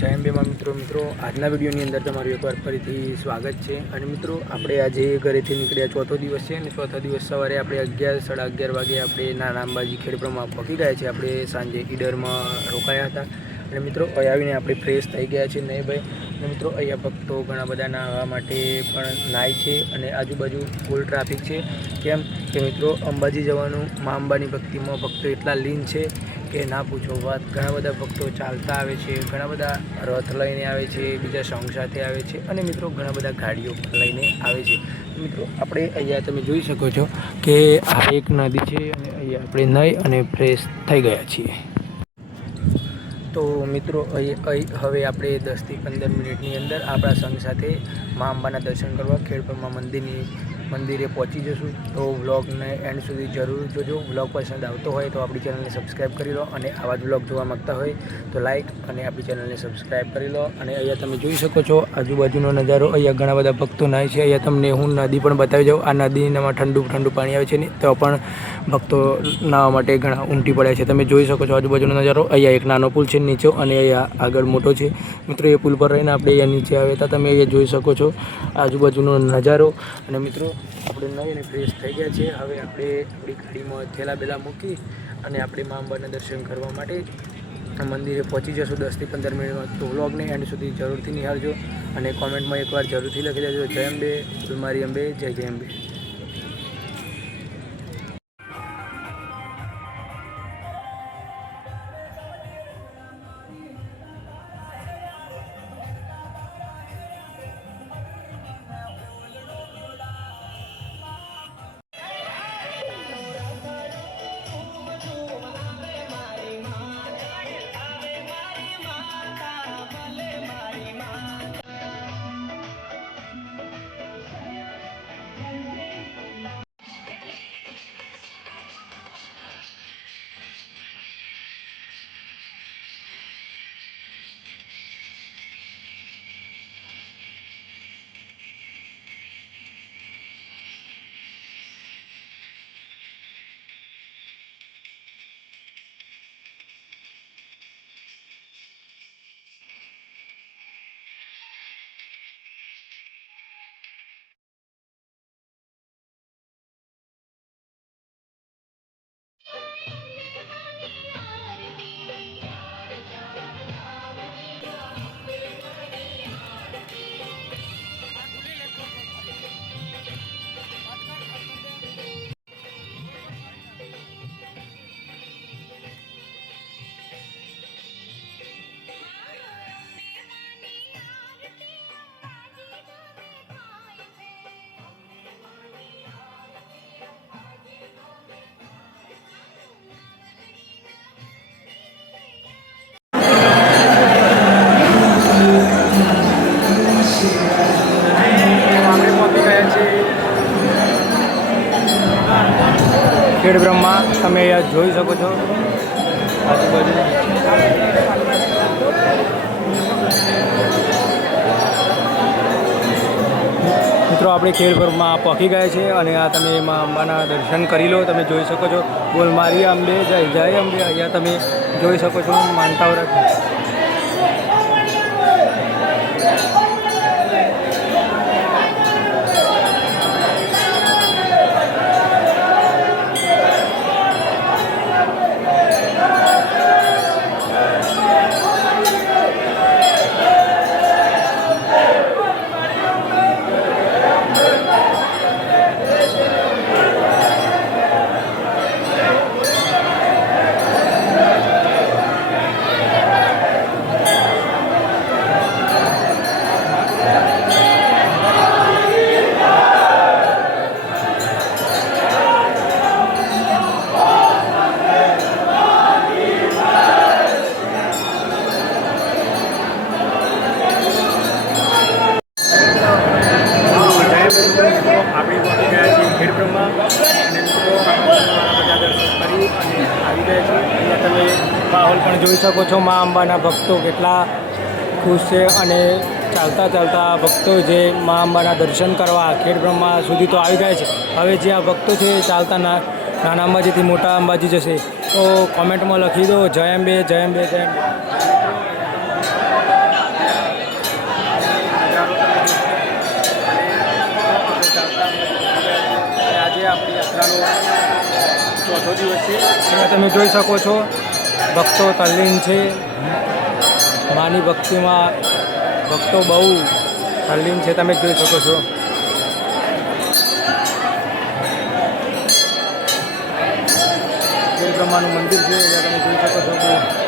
જય અંબેમાં મિત્રો આજના વિડીયોની અંદર તમારું એકવાર ફરીથી સ્વાગત છે। અને મિત્રો આપણે આજે ઘરેથી નીકળ્યા ચોથો દિવસ છે અને ચોથા દિવસ સવારે આપણે 11 સાડા 11 વાગે આપણે નાના અંબાજી ખેડબ્રહ્મા પહોંચી ગયા છે। આપણે સાંજે ઈડરમાં રોકાયા હતા અને મિત્રો અહીં આવીને આપણે ફ્રેશ થઈ ગયા છે નહીં ભાઈ। અને મિત્રો અહીંયા ભક્તો ઘણા બધા નાહવા માટે પણ નાય છે અને આજુબાજુ ફૂલ ટ્રાફિક છે। કેમ કે મિત્રો અંબાજી જવાનું મા અંબાની ભક્તિમાં ભક્તો એટલા લીન છે કે ના પૂછો વાત। ઘણા બધા ભક્તો ચાલતા આવે છે, ઘણા બધા રથ લઈને આવે છે, બીજા સોંગ સાથે આવે છે અને મિત્રો ઘણા બધા ગાડીઓ લઈને આવે છે। મિત્રો આપણે અહીંયા તમે જોઈ શકો છો કે આ એક નદી છે અને અહીંયા આપણે નાહી અને ફ્રેશ થઈ ગયા છીએ। તો મિત્રો હવે આપણે 10 થી 15 મિનિટની અંદર આપણા સંઘ સાથે મા અંબાના દર્શન કરવા ખેડબ્રહ્મા મંદિરે પહોંચી જશું। તો વ્લોગને એન્ડ સુધી જરૂર જોજો। વ્લોગ પસંદ આવતો હોય તો આપણી ચેનલને સબસ્ક્રાઈબ કરી લો અને આવા જ વ્લોગ જોવા માગતા હોય તો લાઇક અને આપણી ચેનલને સબસ્ક્રાઈબ કરી લો। અને અહીંયા તમે જોઈ શકો છો આજુબાજુનો નજારો। અહીંયા ઘણા બધા ભક્તો નાય છે। અહીંયા તમને હું નદી પણ બતાવી જાઉં। આ નદીમાં ઠંડુ પાણી આવે છે ને તો પણ ભક્તો નાહવા માટે ઘણા ઉમટી પડ્યા છે। તમે જોઈ શકો છો આજુબાજુનો નજારો। અહીંયા એક નાનો પુલ છે નીચે અને અહીંયા આગળ મોટો છે। મિત્રો એ પુલ પર રહીને આપણે અહીંયા નીચે આવ્યા હતા। તમે અહીંયા જોઈ શકો છો આજુબાજુનો નજારો। અને મિત્રો આપણે નાહીને ફ્રેશ થઈ ગયા છે। હવે આપણે આપણી ગાડીમાં થેલા બેલા મૂકી અને આપણે મા અંબાના દર્શન કરવા માટે મંદિરે પહોંચી જશું 10 થી 15 મિનિટમાં। તો વ્લોગને એન્ડ સુધી જરૂરથી નિહાળજો અને કોમેન્ટમાં એકવાર જરૂરથી લખી દેજો જય અંબે, મારી અંબે, જય જય અંબે। ખેડબ્રહ્મા તમે અહીંયા જોઈ શકો છો આજુબાજુ। મિત્રો આપણે ખેડબ્રહ્મા પહોંચી ગયા છે અને આ તમે મા અંબાના દર્શન કરી લો। તમે જોઈ શકો છો બોલ મારી અંબે જય જય અંબે। અહીંયા તમે જોઈ શકો છો માનતાઓ રાખી। આપણે પહોંચી ગયા છીએ ખેડબ્રહ્મા અને મિત્રો બધા દર્શન કરી અને આવી ગયા છીએ। અહીંયા તમે માહોલ પણ જોઈ શકો છો। મા અંબાના ભક્તો કેટલા ખુશ છે અને ચાલતા ચાલતા ભક્તો જે મા અંબાના દર્શન કરવા ખેડબ્રહ્મા સુધી તો આવી ગયા છે। હવે જે આ ભક્તો છે ચાલતા નાના અંબાજીથી મોટા અંબાજી જશે તો કોમેન્ટમાં લખી દો જય અંબે જય અંબે જય અંબે। આપણી યાત્રાનો ચોથો દિવસ છે. અહીંયા તમે જોઈ શકો છો ભક્તો તલ્લીન છે. માની ભક્તિમાં ભક્તો બહુ તલ્લીન છે, તમે જોઈ શકો છો. ખેડબ્રહ્માનું મંદિર છે, જ્યાં તમે જોઈ શકો છો.